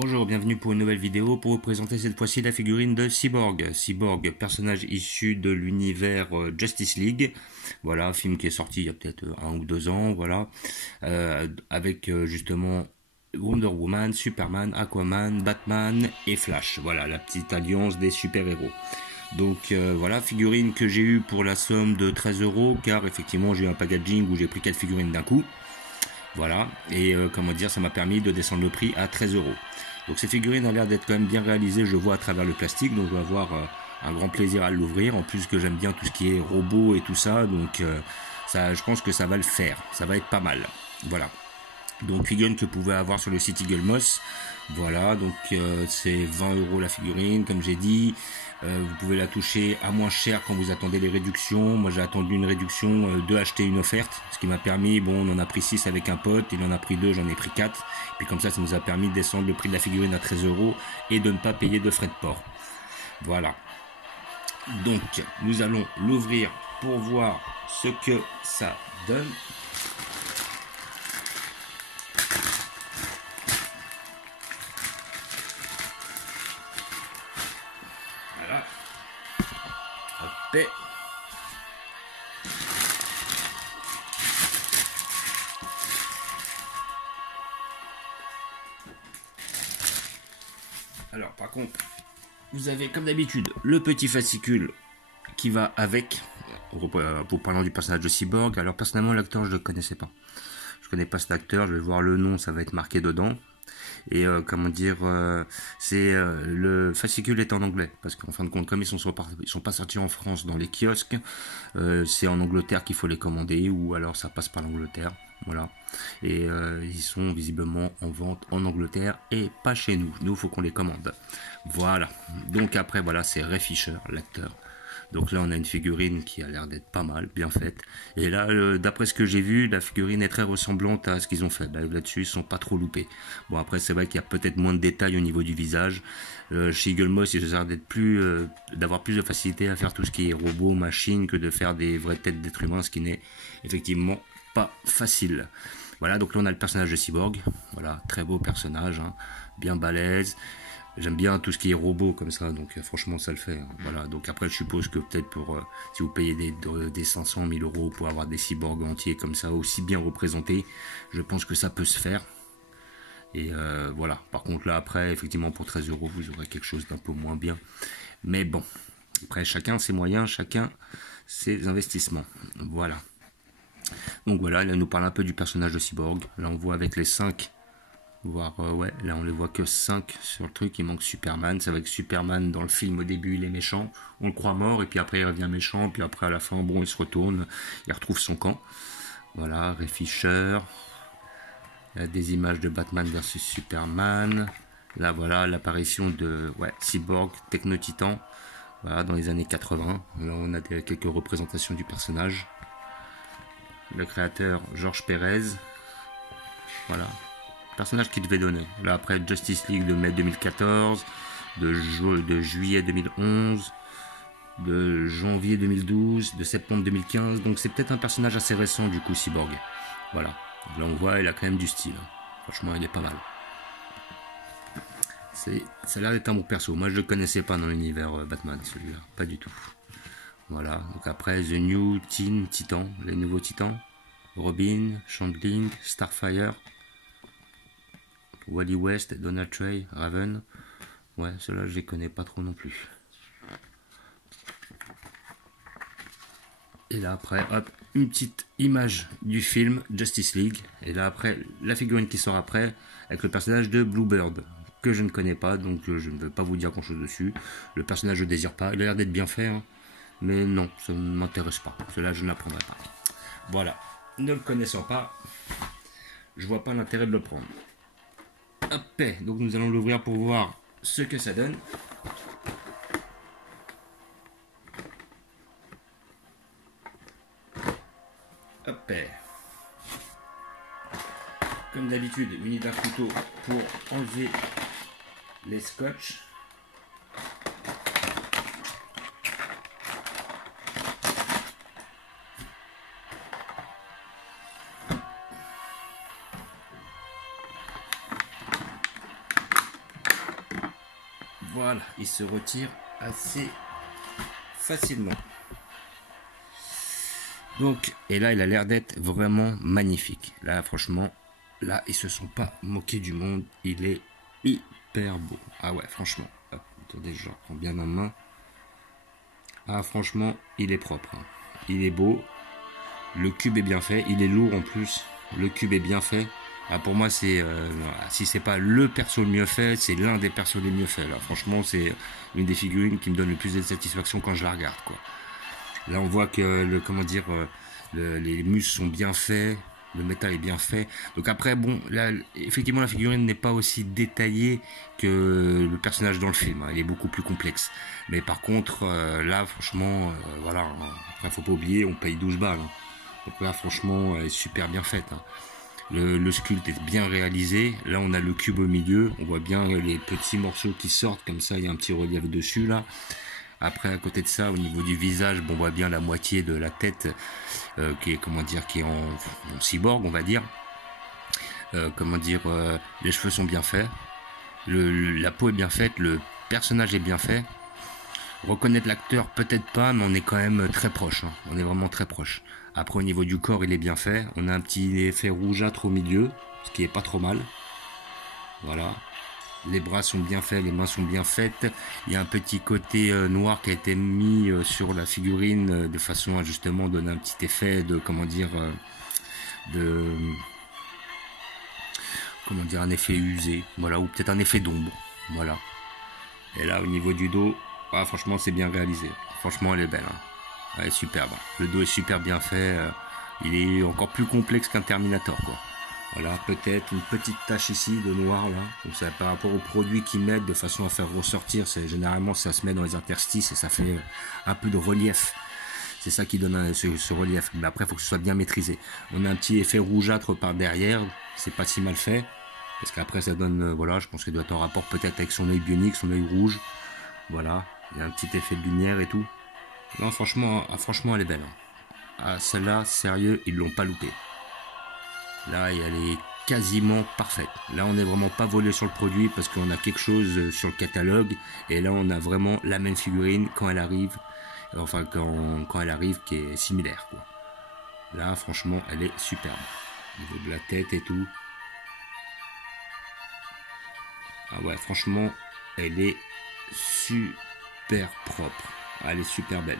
Bonjour, bienvenue pour une nouvelle vidéo pour vous présenter cette fois-ci la figurine de Cyborg. Cyborg, personnage issu de l'univers Justice League. Voilà, film qui est sorti il y a peut-être 1 ou 2 ans, voilà. Avec justement Wonder Woman, Superman, Aquaman, Batman et Flash. Voilà, la petite alliance des super-héros. Donc voilà, figurine que j'ai eue pour la somme de 13 euros, car effectivement j'ai eu un packaging où j'ai pris 4 figurines d'un coup. Voilà, et comment dire, ça m'a permis de descendre le prix à 13 euros. Donc cette figurine a l'air d'être quand même bien réalisée, je vois à travers le plastique, donc je vais avoir un grand plaisir à l'ouvrir. En plus que j'aime bien tout ce qui est robot et tout ça, donc ça, je pense que ça va le faire, ça va être pas mal. Voilà. Donc figurine que vous pouvez avoir sur le site Eagle Moss. Voilà, donc c'est 20 euros la figurine, comme j'ai dit. Vous pouvez la toucher à moins cher quand vous attendez les réductions. Moi j'ai attendu une réduction de acheter une offerte, ce qui m'a permis, bon, on en a pris 6 avec un pote, il en a pris 2, j'en ai pris 4. Puis comme ça nous a permis de descendre le prix de la figurine à 13 euros et de ne pas payer de frais de port. Voilà. Donc nous allons l'ouvrir pour voir ce que ça donne. Voilà. Hop. Alors par contre, vous avez comme d'habitude le petit fascicule qui va avec, pour parlant du personnage de Cyborg. Alors personnellement l'acteur je ne le connaissais pas. Je connais pas cet acteur, je vais voir le nom, ça va être marqué dedans. Et comment dire, le fascicule est en anglais, parce qu'en fin de compte, comme ils sont pas sortis en France dans les kiosques, c'est en Angleterre qu'il faut les commander, ou alors ça passe par l'Angleterre, voilà. Et ils sont visiblement en vente en Angleterre et pas chez nous. Nous, faut qu'on les commande. Voilà. Donc après, voilà, c'est Ray Fisher, l'acteur. Donc là on a une figurine qui a l'air d'être pas mal, bien faite. Et là, d'après ce que j'ai vu, la figurine est très ressemblante à ce qu'ils ont fait. Là-dessus, ils sont pas trop loupés. Bon après c'est vrai qu'il y a peut-être moins de détails au niveau du visage. Chez Eagle Moss, ils ont l'air d'être d'avoir plus de facilité à faire tout ce qui est robot, machine, que de faire des vraies têtes d'êtres humains, ce qui n'est effectivement pas facile. Voilà, donc là on a le personnage de Cyborg. Voilà, très beau personnage, hein, bien balèze. J'aime bien tout ce qui est robot comme ça, donc franchement ça le fait. Hein. Voilà, donc après je suppose que peut-être pour si vous payez des 500 000 euros pour avoir des cyborgs entiers comme ça, aussi bien représentés, je pense que ça peut se faire. Et voilà, par contre là après, effectivement pour 13 euros, vous aurez quelque chose d'un peu moins bien. Mais bon, après chacun ses moyens, chacun ses investissements. Voilà. Donc voilà, là, elle nous parle un peu du personnage de Cyborg. Là on voit avec les 5... Voir, ouais, là on les voit que 5 sur le truc, il manque Superman. C'est vrai que Superman dans le film au début il est méchant, on le croit mort et puis après il revient méchant, puis après à la fin bon il se retourne, il retrouve son camp. Voilà, Ray Fisher. Il y a des images de Batman versus Superman. Là voilà l'apparition de Cyborg, Techno-Titan, voilà, dans les années 80. Là on a quelques représentations du personnage. Le créateur George Pérez. Voilà. Personnage qui devait donner. Là après Justice League de mai 2014, de juillet 2011, de janvier 2012, de septembre 2015. Donc c'est peut-être un personnage assez récent du coup Cyborg. Voilà. Là on voit il a quand même du style. Franchement il est pas mal. Ça a l'air d'être un bon perso. Moi je le connaissais pas dans l'univers Batman celui-là. Pas du tout. Voilà. Donc après The New Teen Titan. Les nouveaux titans. Robin, Chandling, Starfire. Wally West, Donald Trey, Raven. Ouais, ceux-là, je les connais pas trop non plus. Et là, après, hop, une petite image du film Justice League. Et là, après, la figurine qui sort après, avec le personnage de Bluebird, que je ne connais pas, donc je ne veux pas vous dire grand-chose dessus. Le personnage, je ne désire pas. Il a l'air d'être bien fait, hein, mais non, ça ne m'intéresse pas. Cela, je ne l'apprendrai pas. Voilà. Ne le connaissant pas, je vois pas l'intérêt de le prendre. Hop, donc nous allons l'ouvrir pour voir ce que ça donne. Hop. Comme d'habitude, muni d'un couteau pour enlever les scotch. Voilà, il se retire assez facilement. Donc, et là, il a l'air d'être vraiment magnifique. Là, franchement, là, ils se sont pas moqués du monde. Il est hyper beau. Ah ouais, franchement. Hop, attendez, je reprends bien en main. Ah, franchement, il est propre. Hein. Il est beau. Le cube est bien fait. Il est lourd en plus. Le cube est bien fait. Ah, pour moi, c'est si c'est pas le perso le mieux fait, c'est l'un des persos les mieux faits. Là, franchement, c'est une des figurines qui me donne le plus de satisfaction quand je la regarde, quoi. Là, on voit que les muscles sont bien faits, le métal est bien fait. Donc après, bon, là, effectivement, la figurine n'est pas aussi détaillée que le personnage dans le film. Hein. Elle est beaucoup plus complexe. Mais par contre, là, franchement, voilà. Hein. Après, faut pas oublier, on paye 12 balles. Hein. Donc là, franchement, elle est super bien faite. Hein. Le sculpte est bien réalisé. Là, on a le cube au milieu. On voit bien les petits morceaux qui sortent comme ça. Il y a un petit relief dessus là. Après, à côté de ça, au niveau du visage, bon, on voit bien la moitié de la tête qui est en cyborg, on va dire. Les cheveux sont bien faits. La peau est bien faite. Le personnage est bien fait. Reconnaître l'acteur, peut-être pas, mais on est quand même très proche. Hein. On est vraiment très proche. Après, au niveau du corps, il est bien fait. On a un petit effet rougeâtre au milieu, ce qui est pas trop mal. Voilà. Les bras sont bien faits, les mains sont bien faites. Il y a un petit côté noir qui a été mis sur la figurine de façon à justement donner un petit effet de, un effet usé. Voilà, ou peut-être un effet d'ombre. Voilà. Et là, au niveau du dos, ah, franchement, c'est bien réalisé. Franchement, elle est belle. Hein. Elle est superbe. Le dos est super bien fait. Il est encore plus complexe qu'un Terminator, quoi. Voilà, peut-être une petite tache ici de noir, là. Donc ça, par rapport aux produits qu'ils mettent de façon à faire ressortir, généralement, ça se met dans les interstices et ça fait un peu de relief. C'est ça qui donne ce relief. Mais après, il faut que ce soit bien maîtrisé. On a un petit effet rougeâtre par derrière. C'est pas si mal fait. Parce qu'après, ça donne, voilà, je pense qu'il doit être en rapport peut-être avec son œil bionique, son œil rouge. Voilà, il y a un petit effet de lumière et tout. Non, franchement, elle est belle. Ah, celle-là, sérieux, ils l'ont pas loupé. Là, elle est quasiment parfaite. Là, on n'est vraiment pas volé sur le produit parce qu'on a quelque chose sur le catalogue. Et là, on a vraiment la même figurine quand elle arrive. Enfin, quand elle arrive, qui est similaire, quoi. Là, franchement, elle est superbe. Au niveau de la tête et tout. Ah ouais, franchement, elle est super propre. Elle est super belle.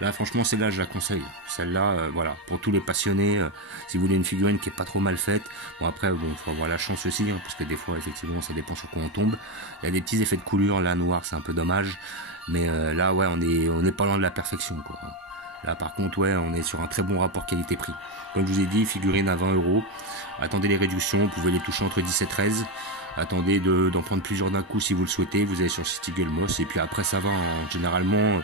Là, franchement, celle-là, je la conseille. Celle-là, voilà, pour tous les passionnés, si vous voulez une figurine qui est pas trop mal faite. Bon, après, bon, faut avoir la chance aussi, hein, parce que des fois, effectivement, ça dépend sur quoi on tombe. Il y a des petits effets de coulure, là, noir, c'est un peu dommage. Mais là, ouais, on est pas loin de la perfection, quoi. Là, par contre, ouais, on est sur un très bon rapport qualité-prix. Comme je vous ai dit, figurine à 20 €. Attendez les réductions, vous pouvez les toucher entre 10 et 13. Attendez d'en prendre plusieurs d'un coup si vous le souhaitez. Vous allez sur City Moss et puis après, ça va. Hein. Généralement,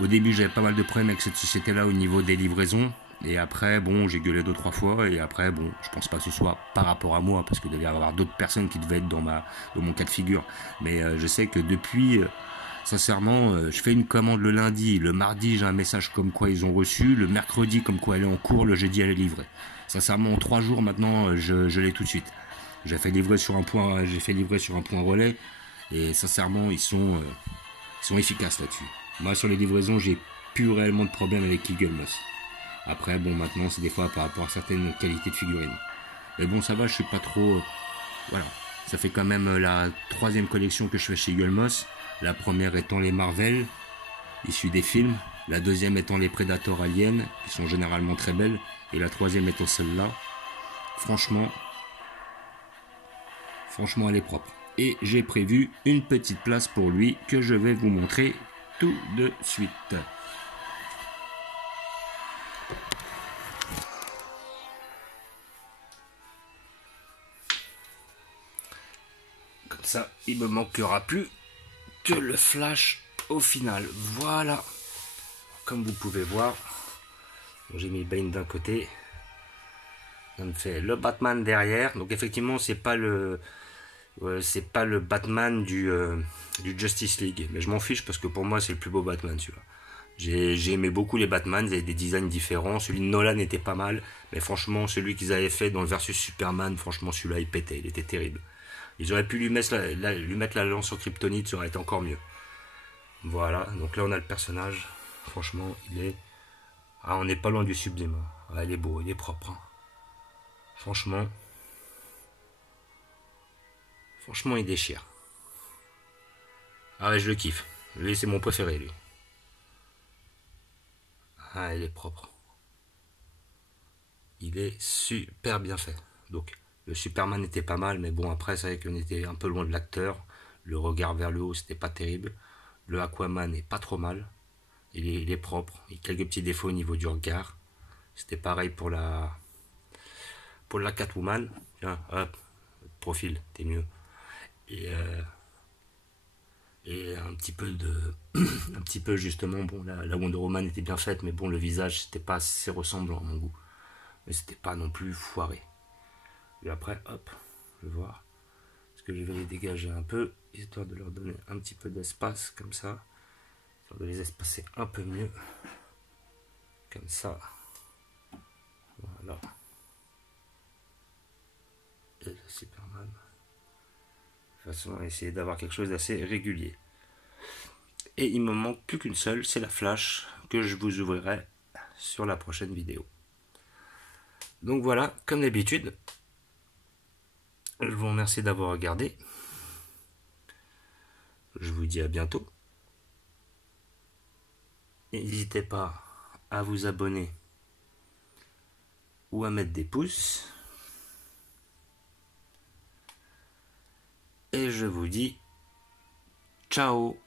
au début, j'avais pas mal de problèmes avec cette société-là au niveau des livraisons. Et après, bon, j'ai gueulé 2-3 fois. Et après, bon, je pense pas que ce soit par rapport à moi, parce qu'il devait y avoir d'autres personnes qui devaient être dans mon cas de figure. Mais je sais que depuis, sincèrement, je fais une commande le lundi. Le mardi, j'ai un message comme quoi ils ont reçu. Le mercredi, comme quoi elle est en cours. Le jeudi, elle est livrée. Sincèrement, en 3 jours maintenant, je l'ai tout de suite. J'ai fait livrer sur un point relais. Et sincèrement, ils sont efficaces là-dessus. Moi, sur les livraisons, j'ai plus réellement de problème avec Eagle Moss. Après, bon, maintenant, c'est des fois par rapport à certaines qualités de figurines. Mais bon, ça va, je suis pas trop... voilà. Ça fait quand même la 3e collection que je fais chez Eagle Moss. La première étant les Marvel, issus des films. La 2e étant les Predator Aliens, qui sont généralement très belles. Et la 3e étant celle-là. Franchement, elle est propre. Et j'ai prévu une petite place pour lui que je vais vous montrer tout de suite. Comme ça, il me manquera plus que le flash au final. Voilà. Comme vous pouvez voir, j'ai mis Bane d'un côté. On me fait le Batman derrière. Donc effectivement, c'est pas le Batman du Justice League, mais je m'en fiche parce que pour moi c'est le plus beau Batman, tu vois. J'ai aimé beaucoup les Batman, ils avaient des designs différents. Celui de Nolan était pas mal, mais franchement celui qu'ils avaient fait dans le versus Superman, franchement celui-là il pétait, il était terrible. Ils auraient pu lui mettre la lance sur Kryptonite, ça aurait été encore mieux. Voilà, donc là on a le personnage. Franchement, il est... Ah, on n'est pas loin du sublime. Ah, il est beau, il est propre. Hein. Franchement, il déchire. Ah ouais, je le kiffe. Lui, c'est mon préféré, lui. Ah, il est propre. Il est super bien fait. Donc, le Superman était pas mal, mais bon, après, c'est vrai qu'on était un peu loin de l'acteur. Le regard vers le haut, c'était pas terrible. Le Aquaman est pas trop mal. Il est propre. Il y a quelques petits défauts au niveau du regard. C'était pareil pour la Catwoman. Tiens, hop, profil, t'es mieux. Et un petit peu de un petit peu justement, bon, la Wonder Woman était bien faite, mais bon, le visage c'était pas assez ressemblant à mon goût, mais c'était pas non plus foiré. Et après, hop, je vais voir, est-ce que je vais les dégager un peu, histoire de leur donner un petit peu d'espace, comme ça, histoire de les espacer un peu mieux, comme ça, voilà. Et le Superman, de toute façon, on va essayer d'avoir quelque chose d'assez régulier. Et il me manque plus qu'une seule, c'est la Flash, que je vous ouvrirai sur la prochaine vidéo. Donc voilà, comme d'habitude, je vous remercie d'avoir regardé. Je vous dis à bientôt. N'hésitez pas à vous abonner ou à mettre des pouces. Et je vous dis ciao.